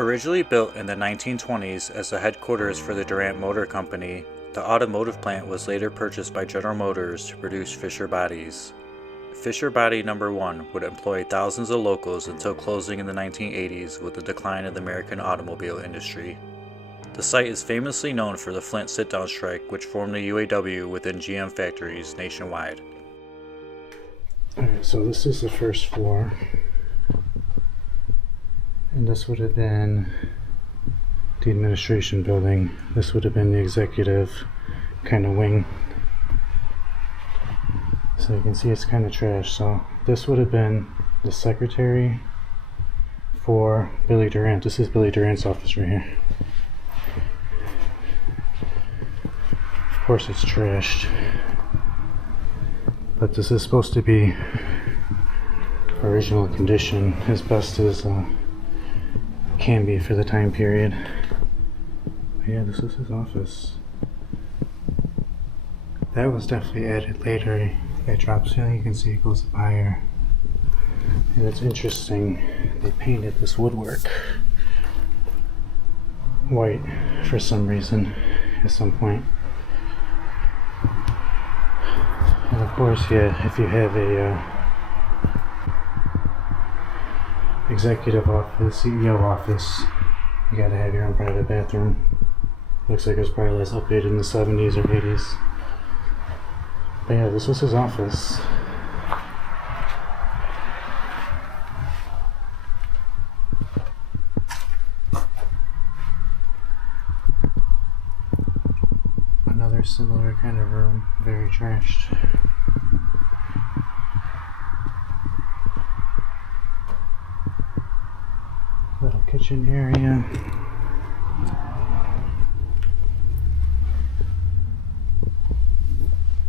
Originally built in the 1920s as the headquarters for the Durant Motor Company, the automotive plant was later purchased by General Motors to produce Fisher bodies. Fisher Body No. 1 would employ thousands of locals until closing in the 1980s with the decline of the American automobile industry. The site is famously known for the Flint Sit-Down Strike, which formed the UAW within GM factories nationwide. Alright, so this is the first floor. And this would have been the administration building. This would have been the executive kind of wing. So you can see it's kind of trash. So this would have been the secretary for Billy Durant. This is Billy Durant's office right here. Of course it's trashed. But this is supposed to be original condition as best as can be for the time period. But yeah, this is his office. That was definitely added later. That drop ceiling, you can see it goes up higher. And it's interesting, they painted this woodwork white for some reason at some point. And of course, yeah, if you have a executive office, CEO office, you gotta have your own private bathroom. Looks like it was probably less updated in the 70s or 80s. But yeah, this was his office. Another similar kind of room, very trashed. Little kitchen area.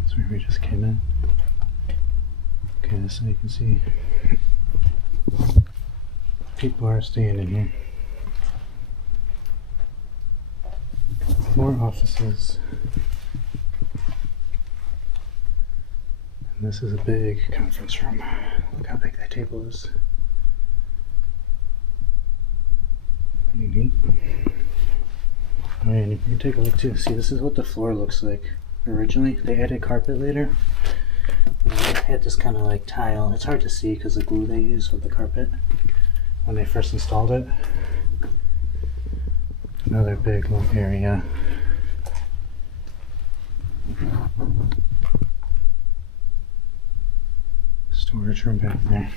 That's where we just came in. Okay, so you can see people are staying in here. More offices. And this is a big conference room. Look how big that table is. Pretty neat. Alright, and you can take a look too. See, this is what the floor looks like. Originally, they added carpet later. And they had this kind of like tile. It's hard to see because the glue they used with the carpet when they first installed it. Another big little area. Storage room back there.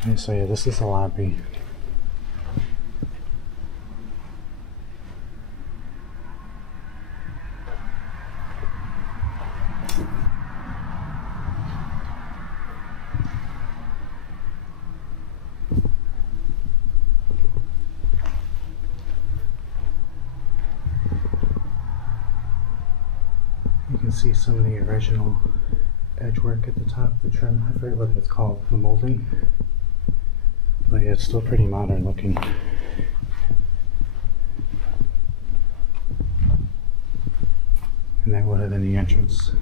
Okay, so yeah, this is the lobby. You can see some of the original edge work at the top, the trim, I forget what it's called, the molding. But yeah, it's still pretty modern looking. And that would have been the entrance.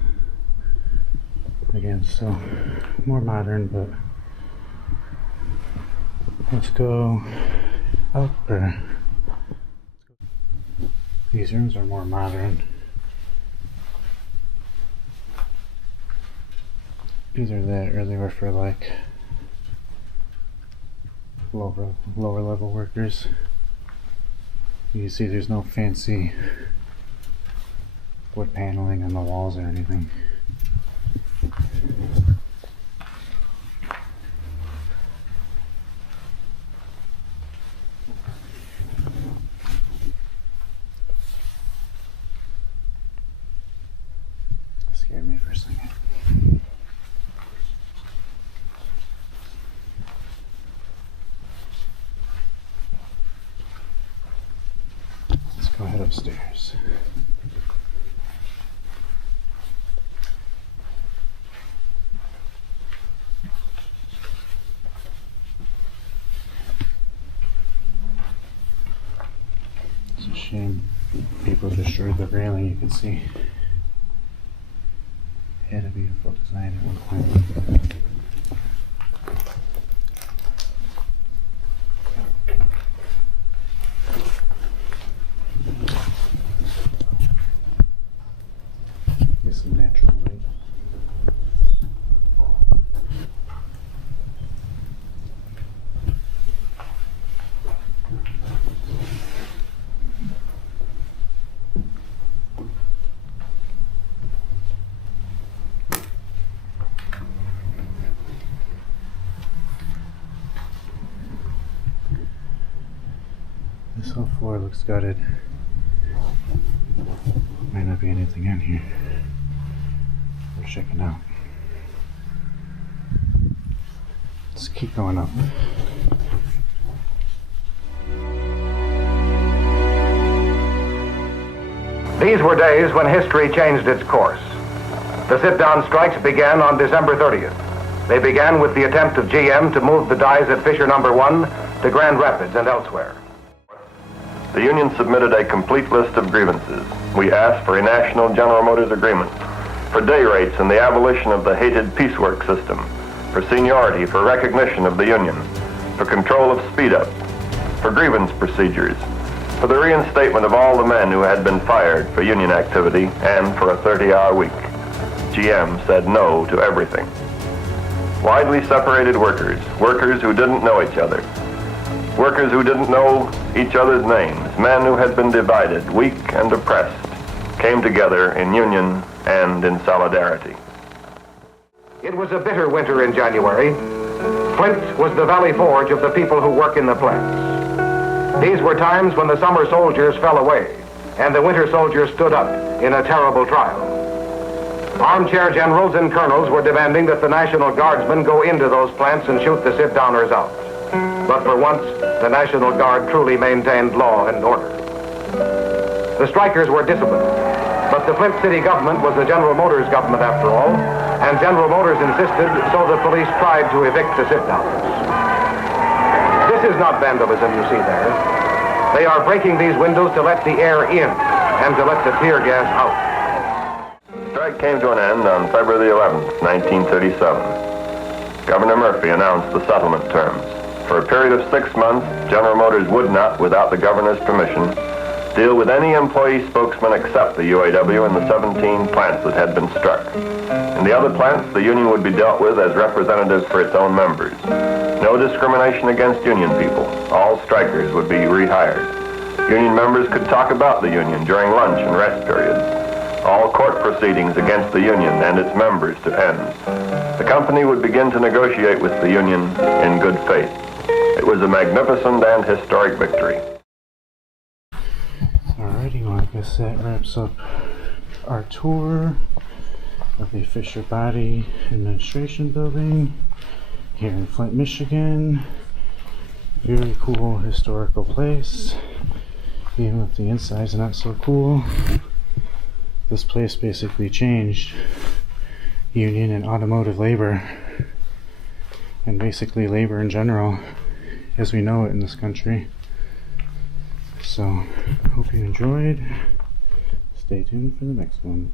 Again, still more modern, but let's go out there. These rooms are more modern. These are that earlier for like lower level workers. You can see there's no fancy wood paneling on the walls or anything. That scared me for a second. Go ahead upstairs. It's a shame people destroyed the railing. You can see it had a beautiful design at one point. This whole floor looks gutted. Might not be anything in here. We're checking out. Let's keep going up. These were days when history changed its course. The sit-down strikes began on December 30th. They began with the attempt of GM to move the dies at Fisher No. 1 to Grand Rapids and elsewhere. The union submitted a complete list of grievances. We asked for a national General Motors agreement, for day rates and the abolition of the hated piecework system, for seniority, for recognition of the union, for control of speed-up, for grievance procedures, for the reinstatement of all the men who had been fired for union activity, and for a 30-hour week. GM said no to everything. Widely separated workers, workers who didn't know each other, workers who didn't know each other's names, men who had been divided, weak and oppressed, came together in union and in solidarity. It was a bitter winter in January. Flint was the valley forge of the people who work in the plants. These were times when the summer soldiers fell away and the winter soldiers stood up in a terrible trial. Armchair generals and colonels were demanding that the National Guardsmen go into those plants and shoot the sit-downers out. But for once, the National Guard truly maintained law and order. The strikers were disciplined, but the Flint City government was the General Motors government after all, and General Motors insisted, so the police tried to evict the sit-downers. This is not vandalism you see there. They are breaking these windows to let the air in and to let the tear gas out. The strike came to an end on February the 11th, 1937. Governor Murphy announced the settlement terms. For a period of 6 months, General Motors would not, without the governor's permission, deal with any employee spokesman except the UAW in the 17 plants that had been struck. In the other plants, the union would be dealt with as representatives for its own members. No discrimination against union people. All strikers would be rehired. Union members could talk about the union during lunch and rest periods. All court proceedings against the union and its members to end. The company would begin to negotiate with the union in good faith. It was a magnificent and historic victory. Alrighty, well, I guess that wraps up our tour of the Fisher Body Administration Building here in Flint, Michigan. Very cool historical place, even if the inside's not so cool. This place basically changed union and automotive labor, and basically labor in general as we know it in this country. So, hope you enjoyed. Stay tuned for the next one.